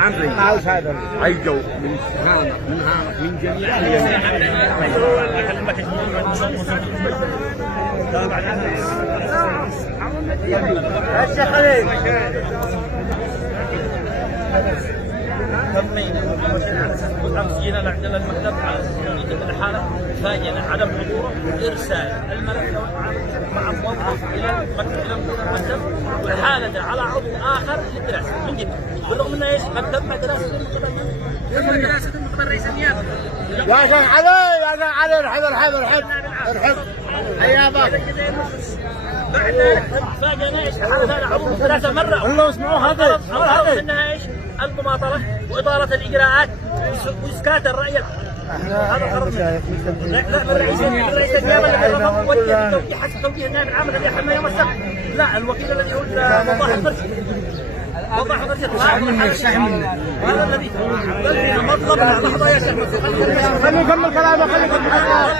عمري عيدوا من هان من جميع الشيخ خليل امس جينا عندنا المكتب على الحاله فاجئنا عدم حضوره ارسال الملف مع موظف الى المكتب والحاله على عضو اخر للدراسه من جد بالرغم انه ايش مكتب مع دراسه المقبل رئيس النيابه يا شيخ علي يا شيخ علي الحب يا بابا بعد ذلك فاجئنا ايش الحاله هذا عضو ثلاثه مره والله اسمعوا هذا انها ايش المماطله واداره الاجراءات واسكات الراي هذا قرار لا رئيس النيابه اللي وجه التوجيه حسب توجيه النائب العام الذي حمل يوم السبت لا الوكيل الذي يقول وضاح الفرشي وضاح الفرشي هذا الذي مطلبنا لحظه يا شيخ خليني اكمل كلامه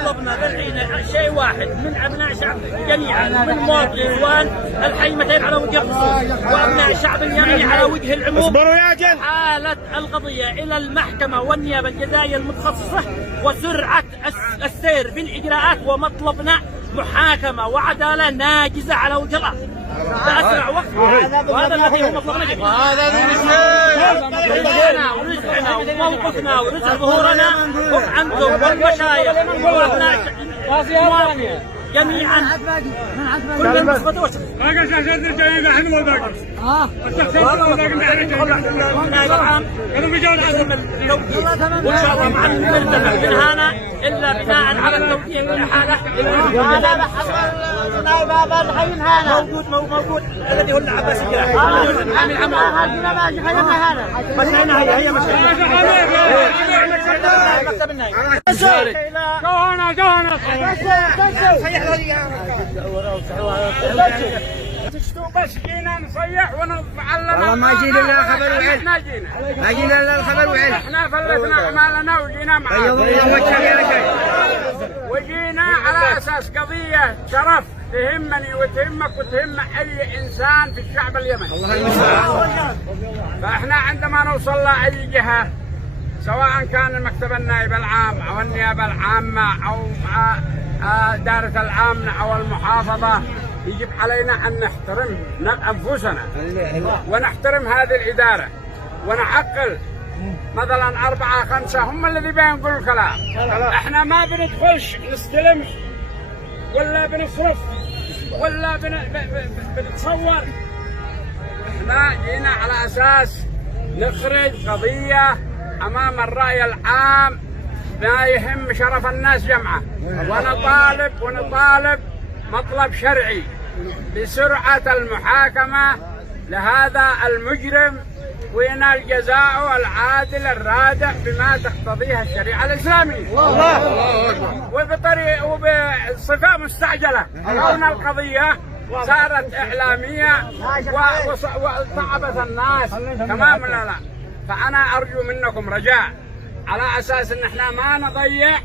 طلبنا بالحين شيء واحد من ابناء شعب جميعا من مواطني اخوان الحيمتين على وجه الخصوص وابناء الشعب اليمني على وجه العموم اصبروا يا جن حالت القضيه الى المحكمه والنيابه الجزائيه المتخصصه وسرعه السير في الاجراءات ومطلبنا محاكمه وعداله ناجزه على وجه الارض باسرع وقت وهذا الذي هو مطلبنا وهذا رزقنا ورزقنا وموقفنا ورزق ظهورنا هم انتم والمشايخ وابناء جميعا كل المسقط وشك باقي شاشات الجايين الحين مو باقي نائب العام وان شاء الله ما نرتفع من هنا الا بناء على التوجيه بالاحاله موجود الذي هو العباس العامل مشينا هي مكتب النائب جوهنا تشتو بس جينا نصيح ونفعلنا والله ما جينا الا خبر وعلم ما جينا الا الخبر وعلم احنا فلتنا اعمالنا وجينا معاكم وجينا على اساس قضيه شرف تهمني وتهمك وتهم اي انسان في الشعب اليمني فاحنا عندما نوصل لاي جهه سواء كان المكتب النائب العام او النيابه العامه او دائره الامن او المحافظه يجب علينا ان نحترم انفسنا ونحترم هذه الاداره ونعقل مثلا 4 5 هم الذي بينقلوا الكلام احنا ما بندخلش نستلم ولا بنصرف ولا بنتصور احنا جينا على اساس نخرج قضيه امام الراي العام ما يهم شرف الناس جمعه ونطالب مطلب شرعي بسرعه المحاكمه لهذا المجرم وينال جزاؤه العادل الرادع بما تقتضيه الشريعه الاسلاميه. وبصفه مستعجله كون القضيه صارت اعلاميه وصعبت الناس تمام ولا لا؟ فانا ارجو منكم رجاء على اساس ان احنا ما نضيع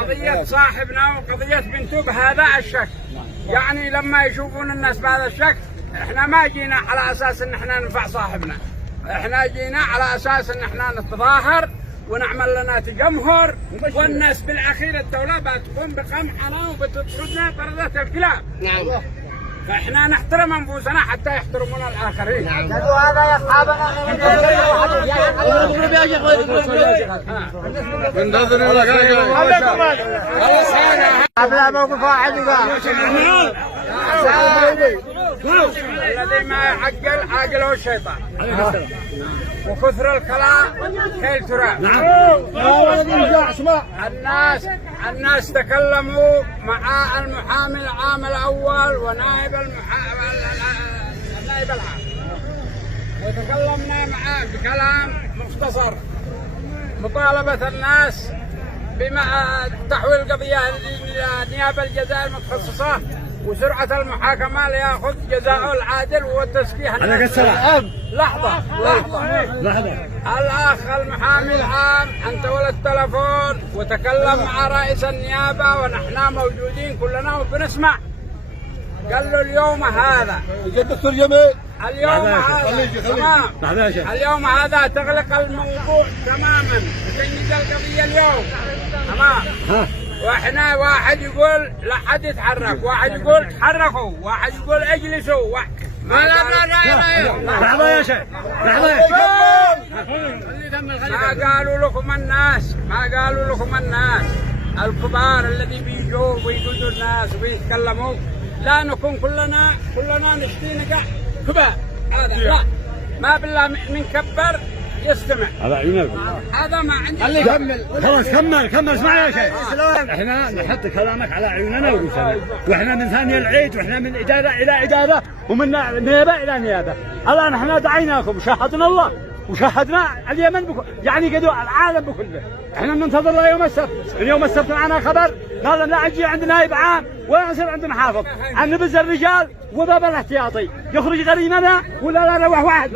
قضيه صاحبنا وقضيه بنته بهذا الشكل. يعني لما يشوفون الناس بهذا الشكل احنا ما جينا على اساس ان احنا ننفع صاحبنا، احنا جينا على اساس ان احنا نتظاهر ونعمل لنا تجمهر والناس بالاخير الدوله بتقوم بقمعنا وبتطردنا طردة الكلاب. نعم. فاحنا نحترم انفسنا حتى يحترمون الاخرين. هذا يا اصحابنا هذا موقف واحد الذي ما يعقل عاقله الشيطان وكثر الكلام كيل تراب. الناس تكلموا مع المحامي العام الاول ونائب النائب العام وتكلمنا معه بكلام مختصر مطالبه الناس بتحويل القضيه للنيابه الجزائيه المتخصصه وسرعة المحاكمة ليأخذ جزاءه العادل والتسكيه الناس. لحظة الأخ المحامي العام أنت التلفون وتكلم مع رئيس النيابة ونحن موجودين كلنا وبنسمع. قال له اليوم هذا الدكتور جميل اليوم هذا تمام. اليوم هذا تغلق الموضوع تماما، تنجز القضية اليوم تمام. واحنا واحد يقول لا حد يتحرك، واحد يقول تحركوا، واحد يقول اجلسوا، ما لحظة يا شيخ، لحظة يا شيخ. ما قالوا لكم الناس الكبار الذي بيجوا ويقولوا الناس ويتكلموا لا نكون كلنا نشتي نقع كبار. هذا لا، ما بالله من كبر يستمع. على عيونك. هذا ما عندي. خليه يكمل. خلاص كمل اسمع يا شيخ. احنا نحط كلامك على عيوننا ورؤوسنا، واحنا من ثاني العيد، واحنا من اداره الى اداره، ومن نيابه الى نيابه. الان احنا دعيناكم وشاهدنا الله وشاهدنا اليمن يعني قدوا العالم بكله. احنا ننتظر يوم السبت، اليوم السبت معنا خبر لازم لا نجي عند نائب عام ولا نصير عند محافظ، ان نبز الرجال وباب الاحتياطي يخرج غريمنا ولا لا نروح واحد.